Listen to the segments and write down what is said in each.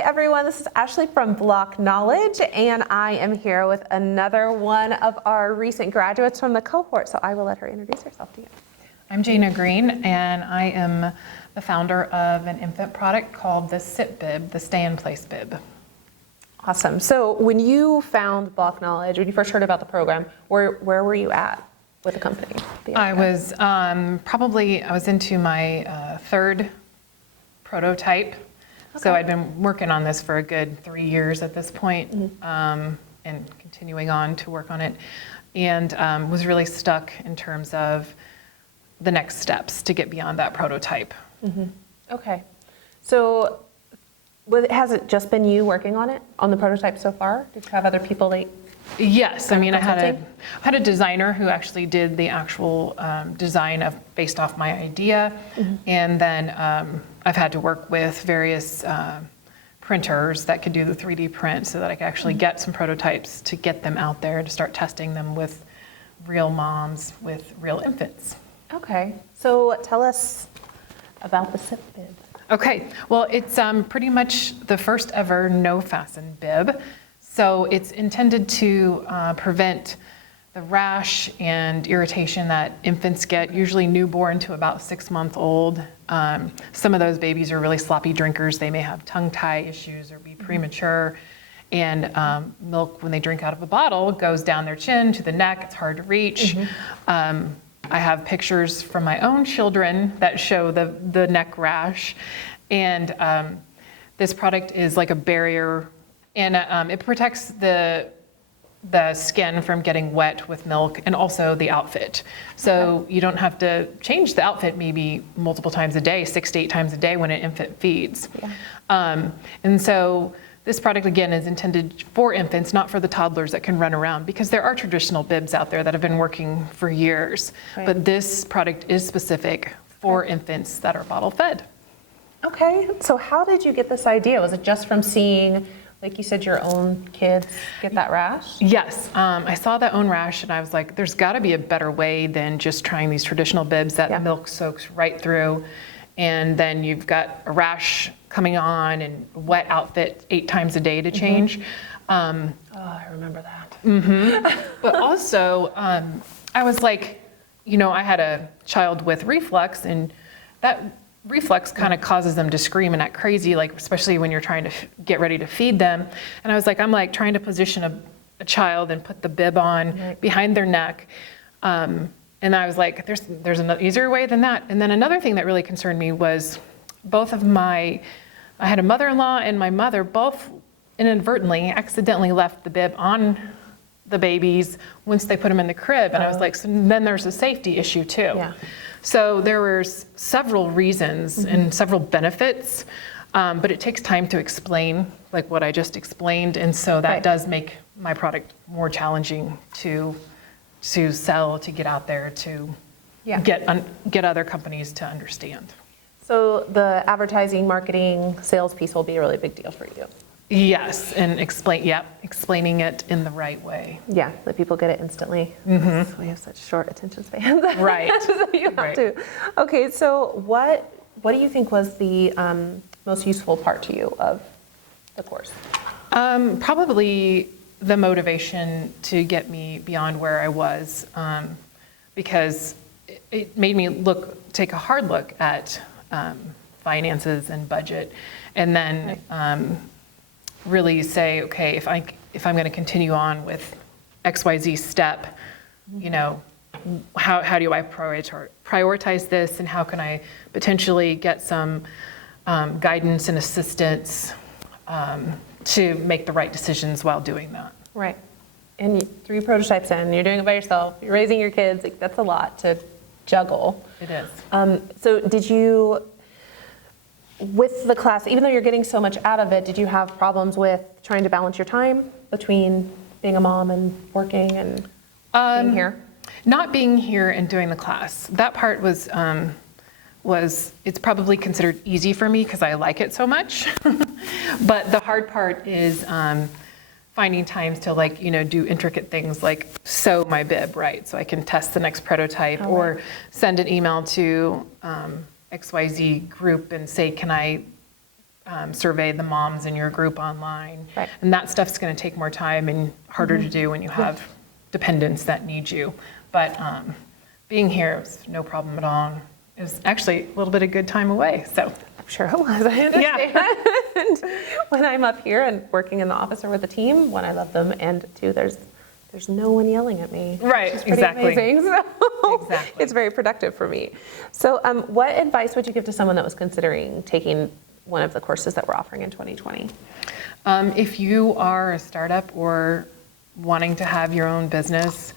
Hi everyone, this is Ashley from Block Knowledge, and I am here with another one of our recent graduates from the cohort, so I will let her introduce herself to you. I'm Jayna Greene, and I am the founder of an infant product called the SipBib, the stay-in-place bib. Awesome. So when you found Block Knowledge, when you first heard about the program, where were you at with the company? I was I was into my third prototype. Okay. So I'd been working on this for a good 3 years at this point, and continuing on to work on it, and was really stuck in terms of the next steps to get beyond that prototype. Okay. So has it just been you working on it, on the prototype so far? Did you have other people that? Yes, I mean, I had a designer who actually did the actual design based off my idea, and then I've had to work with various printers that could do the 3D print so that I could actually get some prototypes to get them out there to start testing them with real moms with real infants. Okay, so tell us about the SipBib. Okay, well, it's pretty much the first ever no-fasten bib. So it's intended to prevent the rash and irritation that infants get, usually newborn to about 6 months old. Some of those babies are really sloppy drinkers. They may have tongue tie issues or be premature. And milk, when they drink out of a bottle, goes down their chin to the neck. It's hard to reach. I have pictures from my own children that show the neck rash. And this product is like a barrier, and it protects the skin from getting wet with milk, and also the outfit. So you don't have to change the outfit maybe multiple times a day, 6 to 8 times a day when an infant feeds. And so this product, again, is intended for infants, not for the toddlers that can run around, because there are traditional bibs out there that have been working for years. But this product is specific for infants that are bottle fed. Okay, so how did you get this idea? Was it just from seeing, like you said, your own kids get that rash? Yes, I saw that own rash, and I was like, there's got to be a better way than just trying these traditional bibs that milk soaks right through, and then you've got a rash coming on and wet outfit 8 times a day to change. Oh, I remember that. But also, I was like, you know, I had a child with reflux, and that reflux kind of causes them to scream and act crazy, like especially when you're trying to get ready to feed them. And I was like, I'm like trying to position a child and put the bib on behind their neck. And I was like, there's an easier way than that. And then another thing that really concerned me was I had a mother-in-law and my mother both inadvertently, accidentally left the bib on the babies once they put them in the crib. And I was like, so then there's a safety issue too. So there were several reasons and several benefits, but it takes time to explain, like what I just explained, and so that does make my product more challenging to sell, to get out there, to get other companies to understand. So the advertising, marketing, sales piece will be a really big deal for you. Yes, and explaining it in the right way. Yeah, that people get it instantly. So we have such short attention spans. Right. So you have to. Okay, so what do you think was the most useful part to you of the course? Probably the motivation to get me beyond where I was, because it made me take a hard look at finances and budget, and then really say, okay, if I'm going to continue on with XYZ step, you know, how do I prioritize this, and how can I potentially get some guidance and assistance to make the right decisions while doing that. Right. And 3 prototypes in, you're doing it by yourself, you're raising your kids, like, that's a lot to juggle. It is. So did you, with the class, even though you're getting so much out of it, did you have problems with trying to balance your time between being a mom and working and being here? Not being here and doing the class. That part was it's probably considered easy for me because I like it so much. But the hard part is finding times to, like, you know, do intricate things like sew my bib, right? So I can test the next prototype, or send an email to XYZ group and say, can I survey the moms in your group online. Right. And that stuff's going to take more time and harder to do when you have dependents that need you. But being here was no problem at all. It was actually a little bit of good time away. So I'm sure it was. I understand. When I'm up here and working in the office or with the team, one, I love them, and two, there's no one yelling at me. Right, Which is pretty exactly. amazing. So Exactly. it's very productive for me. So what advice would you give to someone that was considering taking one of the courses that we're offering in 2020? If you are a startup or wanting to have your own business,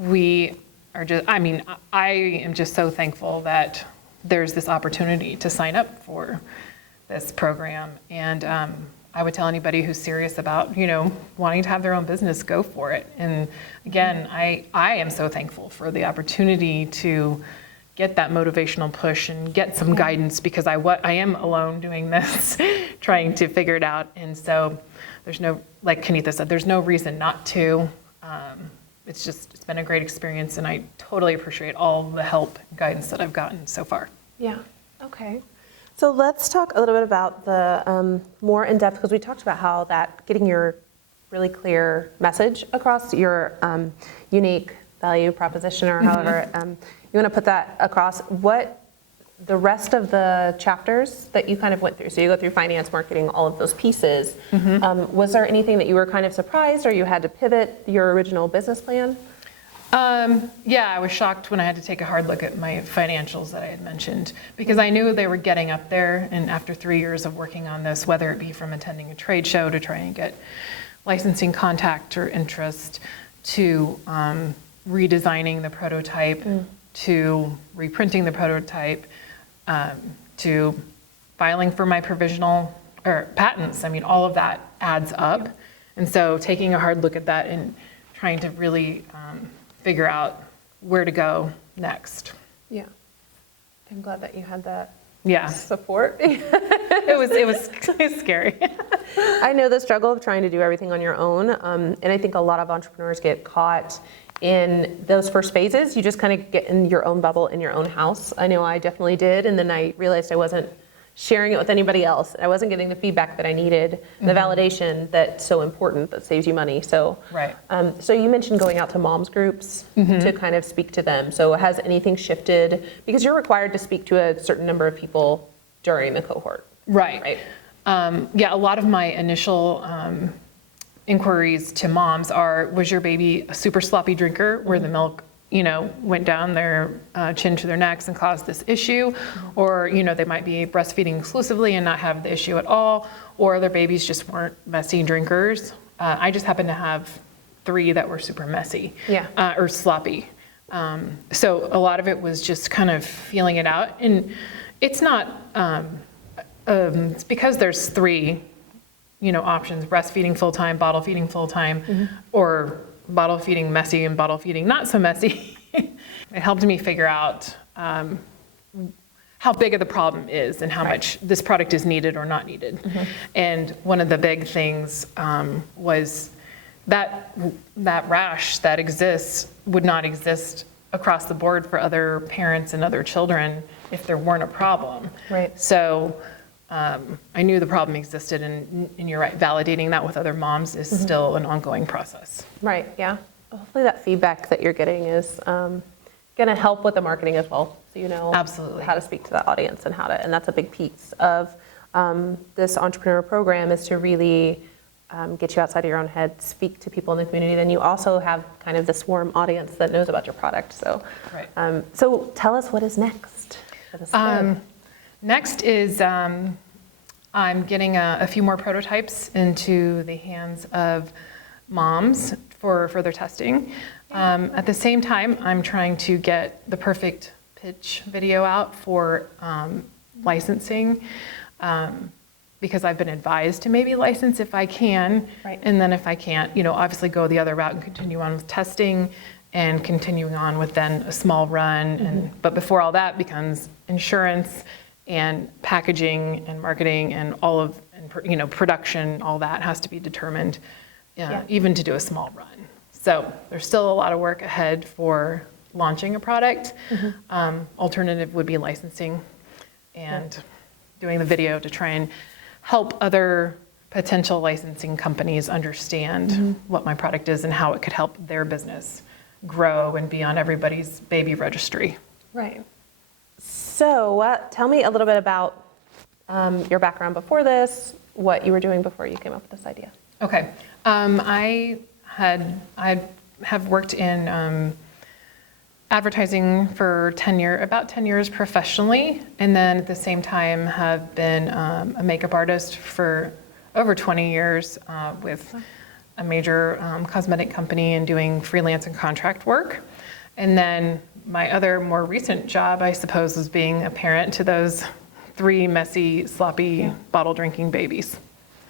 I am just so thankful that there's this opportunity to sign up for this program. And I would tell anybody who's serious about, wanting to have their own business, go for it. And again, I am so thankful for the opportunity to get that motivational push and get some guidance, because I am alone doing this, trying to figure it out. And so there's no, like Kenitha said, there's no reason not to. It's been a great experience, and I totally appreciate all the help and guidance that I've gotten so far. Yeah, okay. So let's talk a little bit about the more in-depth, because we talked about how that getting your really clear message across, your unique value proposition, or however you want to put that across. What the rest of the chapters that you kind of went through, so you go through finance, marketing, all of those pieces, was there anything that you were kind of surprised, or you had to pivot your original business plan? Yeah, I was shocked when I had to take a hard look at my financials that I had mentioned, because I knew they were getting up there. And after 3 years of working on this, whether it be from attending a trade show to try and get licensing contact or interest, to redesigning the prototype, to reprinting the prototype, to filing for my provisional or patents, all of that adds up. And so taking a hard look at that and trying to really figure out where to go next. I'm glad that you had that Yeah, support. it was scary. I know the struggle of trying to do everything on your own, and I think a lot of entrepreneurs get caught in those first phases. You just kind of get in your own bubble in your own house. I know I definitely did, and then I realized I wasn't sharing it with anybody else. I wasn't getting the feedback that I needed, the validation that's so important, that saves you money. So, Right. So you mentioned going out to moms groups to kind of speak to them. So has anything shifted? Because you're required to speak to a certain number of people during the cohort. Right. Yeah, a lot of my initial inquiries to moms was your baby a super sloppy drinker where the milk, went down their chin to their necks and caused this issue? Or, they might be breastfeeding exclusively and not have the issue at all, or their babies just weren't messy drinkers. I just happened to have 3 that were super messy or sloppy. So a lot of it was just kind of feeling it out. And it's not, it's because there's 3 options: breastfeeding full-time, bottle feeding full-time, or bottle feeding messy and bottle feeding not so messy. It helped me figure out how big of the problem is and how much this product is needed or not needed. And one of the big things was that rash that exists would not exist across the board for other parents and other children if there weren't a problem. Right. So I knew the problem existed, and you're right, validating that with other moms is still an ongoing process. Right, yeah. Hopefully that feedback that you're getting is going to help with the marketing as well. So you know Absolutely. how to speak to that audience and and that's a big piece of this entrepreneur program, is to really get you outside of your own head, speak to people in the community. Then you also have kind of this warm audience that knows about your product. So, Right. So tell us what is next for the SipBib. Next is I'm getting a few more prototypes into the hands of moms for further testing. At the same time, I'm trying to get the perfect pitch video out for licensing, because I've been advised to maybe license if I can. Right. And then if I can't, obviously go the other route and continue on with testing and continuing on with then a small run. But before all that becomes insurance and packaging and marketing and all of, production, all that has to be determined, even to do a small run. So there's still a lot of work ahead for launching a product. Alternative would be licensing. And doing the video to try and help other potential licensing companies understand what my product is and how it could help their business grow and be on everybody's baby registry. Right. So tell me a little bit about your background before this, what you were doing before you came up with this idea. Okay. I have worked in advertising for about 10 years professionally, and then at the same time have been a makeup artist for over 20 years with a major cosmetic company and doing freelance and contract work. And then my other more recent job, I suppose, was being a parent to those 3 messy, sloppy, bottle drinking babies.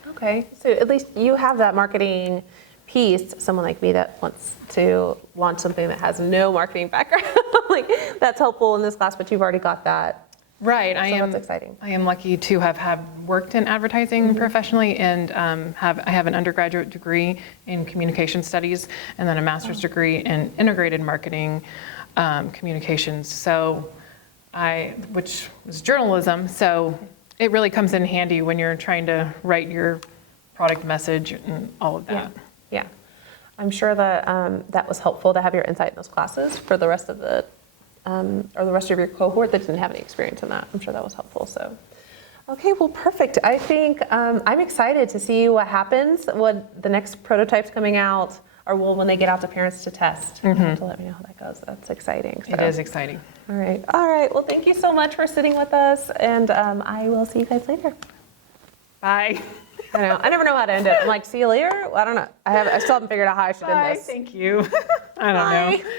Okay, so at least you have that marketing piece. Someone like me that wants to launch something that has no marketing background, like that's helpful in this class, but you've already got that. Right, So that's exciting. I am lucky to have worked in advertising professionally, and I have an undergraduate degree in communication studies and then a master's degree in integrated marketing communications. So which was journalism. So it really comes in handy when you're trying to write your product message and all of that. Yeah. I'm sure that that was helpful to have your insight in those classes for the rest of the or the rest of your cohort that didn't have any experience in that. I'm sure that was helpful. So, okay, well, perfect. I think I'm excited to see what happens, what the next prototype's coming out, or when they get out to parents to test. You have to let me know how that goes. That's exciting. So. It is exciting. All right. All right. Well, thank you so much for sitting with us, and I will see you guys later. Bye. I never know how to end it. I'm like, see you later? I don't know. I still haven't figured out how I should end Bye. this. Thank you. I don't know.